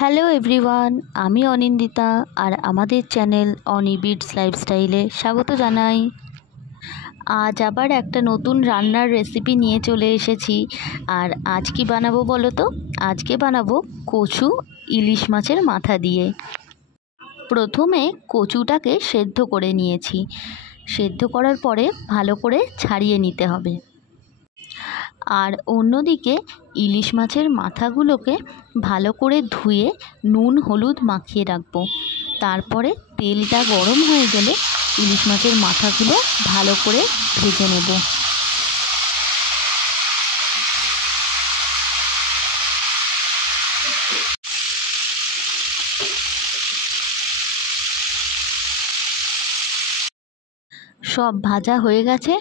Hello everyone, আমি অনিন্দিতা আর আমাদের channel অনি bits লাইফস্টাইলে স্বাগত জানাই। আজ আবার একটা নতুন রান্নার রেসিপি নিয়ে চলে এসেছি। আর আজ কি বানাবো বলো তো? আজকে বানাবো কচু ইলিশ মাছের মাথা দিয়ে। প্রথমে কচুটাকে সেদ্ধ করে নিয়েছি। সেদ্ধ করার পরে ভালো করে ছাড়িয়ে নিতে হবে। আর অন্যদিকে ইলিশ মাছের মাথাগুলোকে ভালো করে ধুয়ে নুন হলুদ মাখিয়ে রাখবো। তারপরে তেলটা গরম হয়ে গেলে ইলিশ মাছের মাথাগুলো ভালো করে ভেজে নেব। সব ভাজা হয়ে গেছে।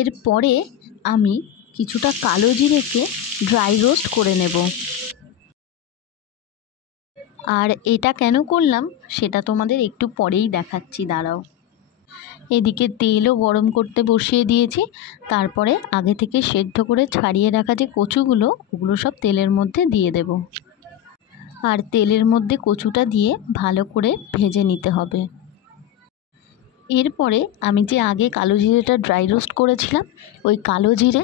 এরপরে আমি কিছুটা কালো জিরেকে ড্রাই রোস্ট করে নেব। আর এটা কেন করলাম সেটা তোমাদের একটু পরেই দেখাচ্ছি, দাঁড়াও। এদিকে তেলও গরম করতে বসিয়ে দিয়েছি। তারপরে আগে থেকে সেদ্ধ করে ছাড়িয়ে রাখা যে কচুগুলো, ওগুলো সব তেলের মধ্যে দিয়ে দেব। আর তেলের মধ্যে কচুটা দিয়ে ভালো করে ভেজে নিতে হবে। এরপরে আমি যে আগে কালো জিরেটা ড্রাই রোস্ট করেছিলাম, ওই কালো জিরে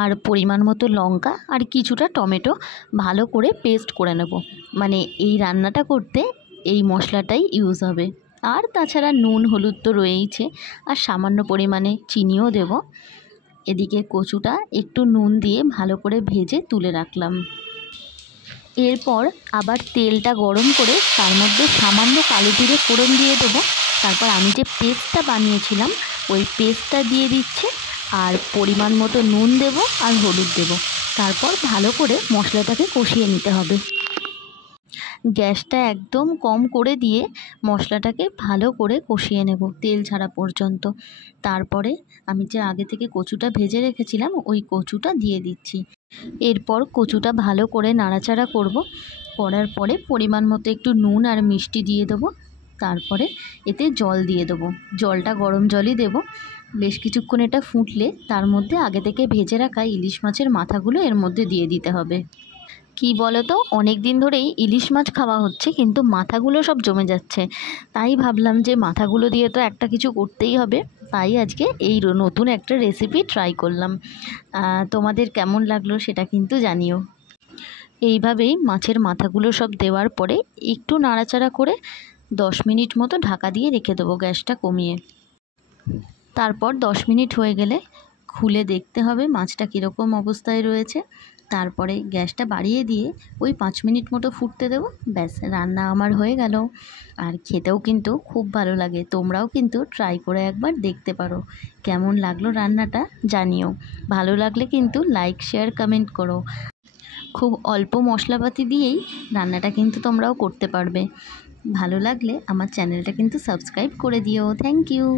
আর পরিমাণ মতো লঙ্কা আর কিছুটা টমেটো ভালো করে পেস্ট করে নেব। মানে এই রান্নাটা করতে এই মশলাটাই ইউজ হবে। আর তাছাড়া নুন হলুদ তো রয়েইছে, আর সামান্য পরিমাণে চিনিও দেব। এদিকে কচুটা একটু নুন দিয়ে ভালো করে ভেজে তুলে রাখলাম। এরপর আবার তেলটা গরম করে তার মধ্যে সামান্য কালো জিরে ফোড়ন দিয়ে দেবো। তারপর আমি যে পেস্টটা বানিয়েছিলাম ওই পেস্টটা দিয়ে দিচ্ছি, আর পরিমাণ মতো নুন দেব আর হলুদ দেব। তারপর ভালো করে মশলাটাকে কষিয়ে নিতে হবে। গ্যাসটা একদম কম করে দিয়ে মশলাটাকে ভালো করে কষিয়ে নেব তেল ছাড়া পর্যন্ত। তারপরে আমি যে আগে থেকে কচুটা ভেজে রেখেছিলাম ওই কচুটা দিয়ে দিচ্ছি। এরপর কচুটা ভালো করে নাড়াচাড়া করব। করার পরে পরিমাণ মতো একটু নুন আর মিষ্টি দিয়ে দেবো। তারপরে এতে জল দিয়ে দেবো। জলটা গরম জলই দেব। বেশ কিছুক্ষণ এটা ফুটলে তার মধ্যে আগে থেকে ভেজে রাখা ইলিশ মাছের মাথাগুলো এর মধ্যে দিয়ে দিতে হবে। কি বলো তো, অনেক দিন ধরেই ইলিশ মাছ খাওয়া হচ্ছে, কিন্তু মাথাগুলো সব জমে যাচ্ছে। তাই ভাবলাম যে মাথাগুলো দিয়ে তো একটা কিছু করতেই হবে। তাই আজকে এই নতুন একটা রেসিপি ট্রাই করলাম। তোমাদের কেমন লাগলো সেটা কিন্তু জানিও। এইভাবেই মাছের মাথাগুলো সব দেওয়ার পরে একটু নাড়াচাড়া করে 10 মিনিট মতো ঢাকা দিয়ে রেখে দেবো গ্যাসটা কমিয়ে। তারপর 10 মিনিট হয়ে গেলে খুলে দেখতে হবে মাছটা কীরকম অবস্থায় রয়েছে। তারপরে গ্যাসটা বাড়িয়ে দিয়ে ওই 5 মিনিট মতো ফুটতে দেবো। ব্যাস, রান্না আমার হয়ে গেল। আর খেতেও কিন্তু খুব ভালো লাগে। তোমরাও কিন্তু ট্রাই করে একবার দেখতে পারো। কেমন লাগলো রান্নাটা জানিও। ভালো লাগলে কিন্তু লাইক শেয়ার কমেন্ট করো। খুব অল্প মশলাপাতি দিয়েই রান্নাটা কিন্তু তোমরাও করতে পারবে। ভালো লাগলে আমার চ্যানেলটা কিন্তু সাবস্ক্রাইব করে দিও। Thank you.